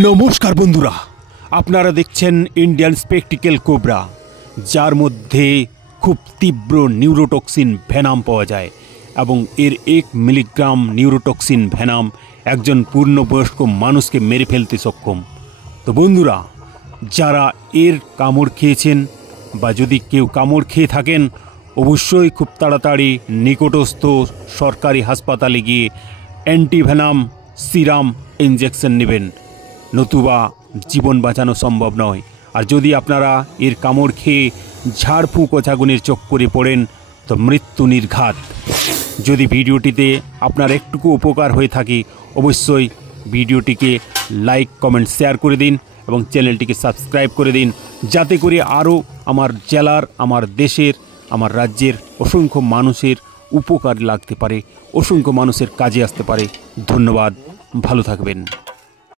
নমস্কার বন্ধুরা, আপনারা দেখছেন ইন্ডিয়ান স্পেকটিক্যাল কোবরা, যার মধ্যে খুব তীব্র নিউরোটক্সিন ভেনাম পাওয়া যায় এবং এর 1 মিলিগ্রাম নিউরোটক্সিন ভেনাম একজন পূর্ণবয়স্ক মানুষকে মেরে ফেলতে সক্ষম। তো বন্ধুরা, যারা এর কামড় খেয়েছেন বা যদি কেউ কামড় খেয়ে থাকেন, অবশ্যই খুব তাড়াতাড়ি নিকটস্থ সরকারি হাসপাতালে গিয়ে অ্যান্টিভেনাম সিরাম ইঞ্জেকশন নেবেন, নতুবা জীবন বাঁচানো সম্ভব নয়। আর যদি আপনারা এর কামড় খেয়ে ঝাড়ফুঁক ও ঝাঁকুনির চক্করে পড়েন তো মৃত্যু নির্ঘাত। যদি ভিডিওটিতে আপনার একটুকু উপকার হয়ে থাকে, অবশ্যই ভিডিওটিকে লাইক কমেন্ট শেয়ার করে দিন এবং চ্যানেলটিকে সাবস্ক্রাইব করে দিন, যাতে করে আরও আমার জেলার, আমার দেশের, আমার রাজ্যের অসংখ্য মানুষের উপকার লাগতে পারে, অসংখ্য মানুষের কাজে আসতে পারে। ধন্যবাদ, ভালো থাকবেন।